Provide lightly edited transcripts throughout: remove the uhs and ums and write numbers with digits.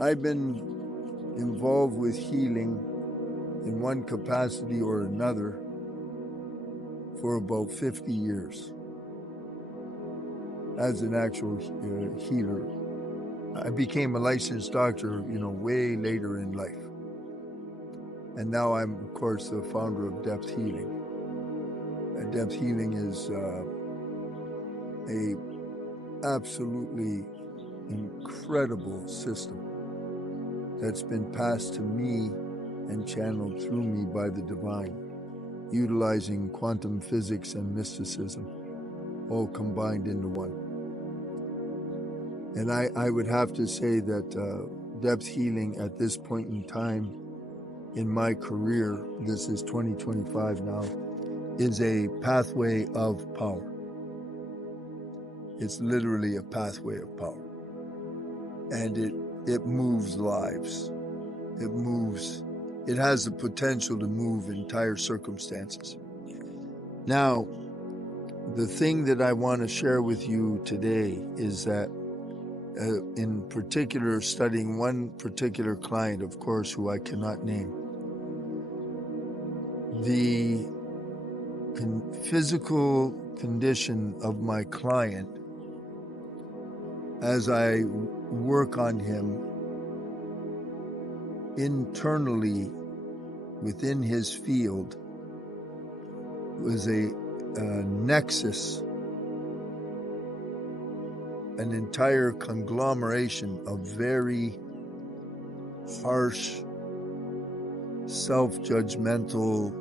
I've been involved with healing in one capacity or another for about 50 years as an actual healer. I became a licensed doctor, way later in life. And now I'm, of course, the founder of Depth Healing. And Depth Healing is a absolutely incredible system that's been passed to me and channeled through me by the divine, utilizing quantum physics and mysticism, all combined into one. And I would have to say that Depth Healing at this point in time in my career, this is 2025 now, is a pathway of power. It's literally a pathway of power. And it moves lives. It has the potential to move entire circumstances. Now, the thing that I want to share with you today is that in particular, studying one particular client, of course, who I cannot name, the physical condition of my client as I work on him internally within his field was a nexus, an entire conglomeration of very harsh, self-judgmental,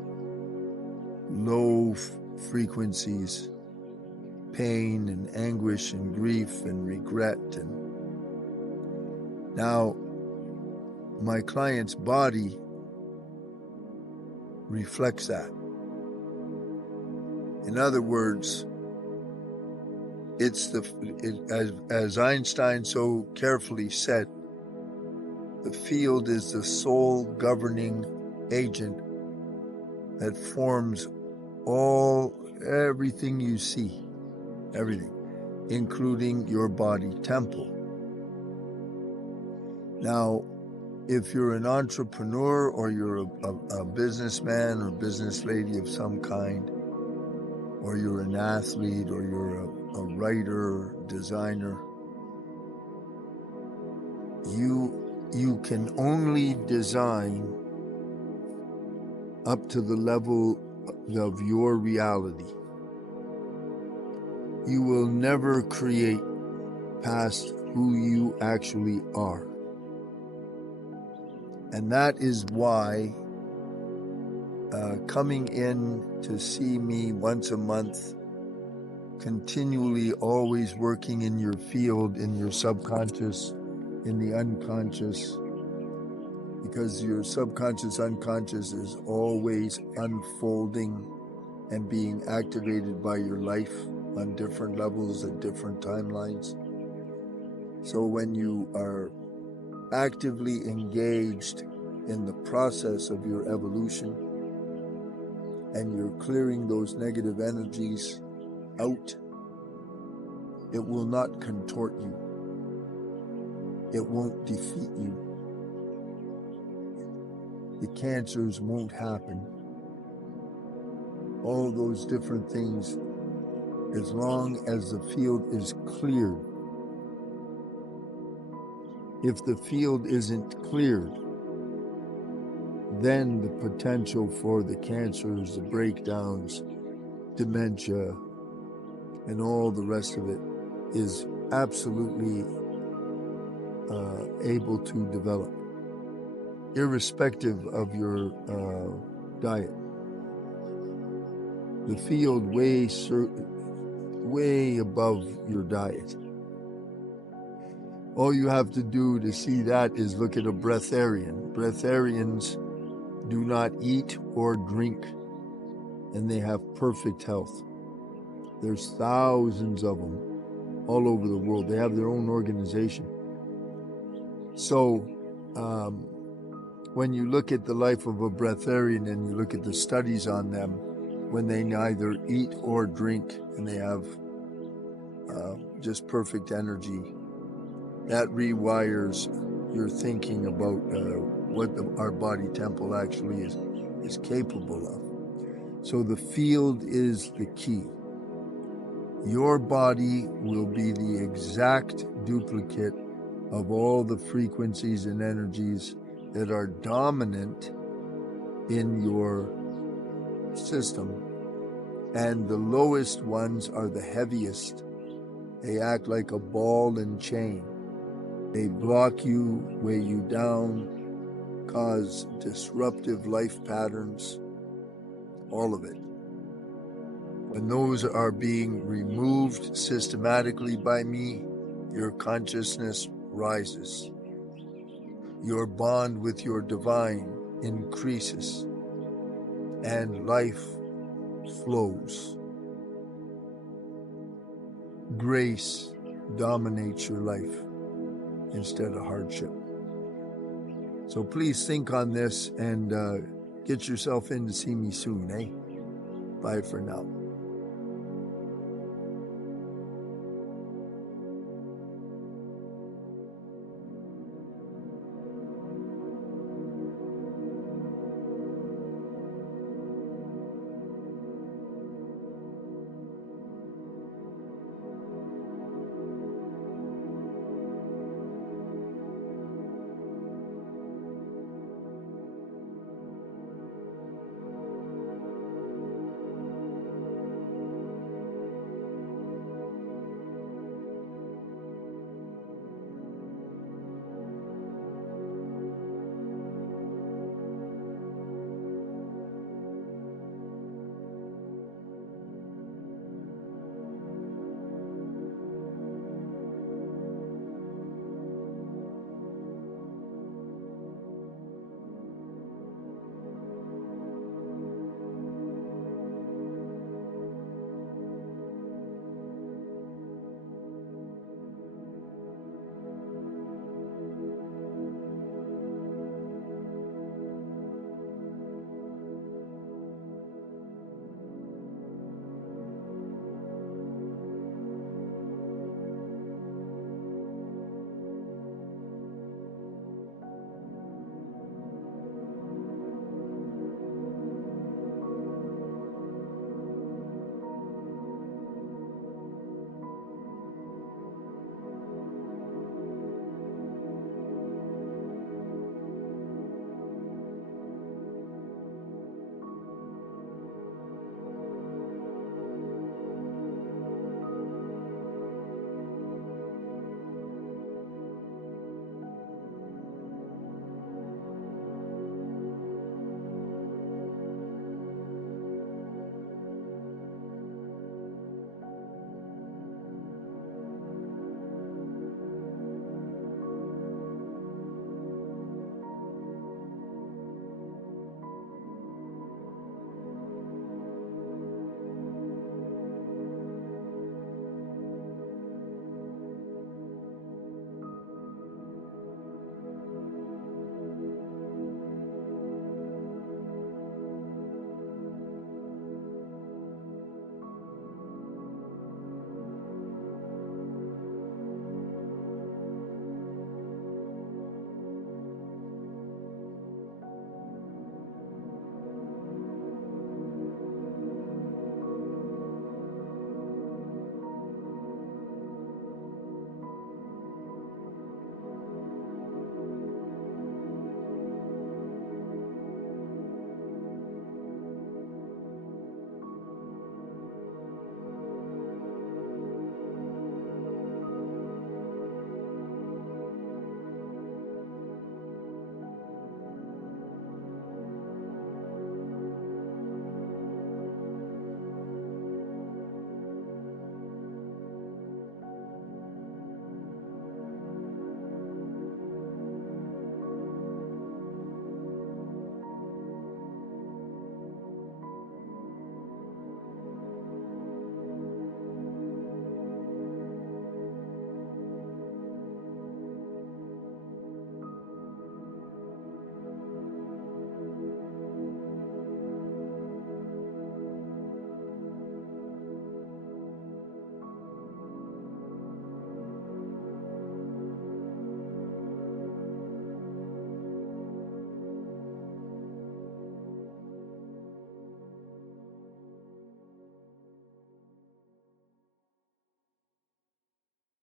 low frequencies, pain and anguish and grief and regret. And now my client's body reflects that. In other words, it's as Einstein so carefully said, the field is the sole governing agent that forms everything you see, everything, including your body temple. Now, if you're an entrepreneur or you're a businessman or business lady of some kind, or you're an athlete or you're a writer or designer, you can only design up to the level of your reality. You will never create past who you actually are. And that is why coming in to see me once a month, continually always working in your field, in your subconscious, in the unconscious, because your subconscious, unconscious is always unfolding and being activated by your life on different levels at different timelines. So when you are actively engaged in the process of your evolution and you're clearing those negative energies out, it will not contort you. It won't defeat you. The cancers won't happen. All those different things, as long as the field is cleared. If the field isn't cleared, then the potential for the cancers, the breakdowns, dementia, and all the rest of it is absolutely able to develop, irrespective of your diet. The field way above your diet. All you have to do to see that is look at a breatharian. Breatharians do not eat or drink, and they have perfect health. There's thousands of them all over the world. They have their own organization. So when you look at the life of a breatharian and you look at the studies on them, when they neither eat or drink and they have just perfect energy, that rewires your thinking about what our body temple actually is capable of. So the field is the key. Your body will be the exact duplicate of all the frequencies and energies that are dominant in your system, and the lowest ones are the heaviest. They act like a ball and chain. They block you, weigh you down, cause disruptive life patterns, all of it. When those are being removed systematically by me, your consciousness rises. Your bond with your divine increases, and life flows. Grace dominates your life instead of hardship. So please think on this and get yourself in to see me soon, eh? Bye for now.